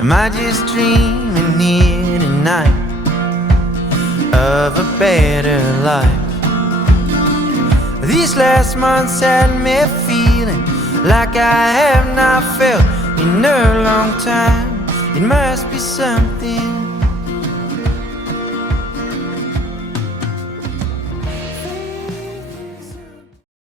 Am I just dreaming here tonight of a better life? These last months had me feeling like I have not felt in a long time. It must be something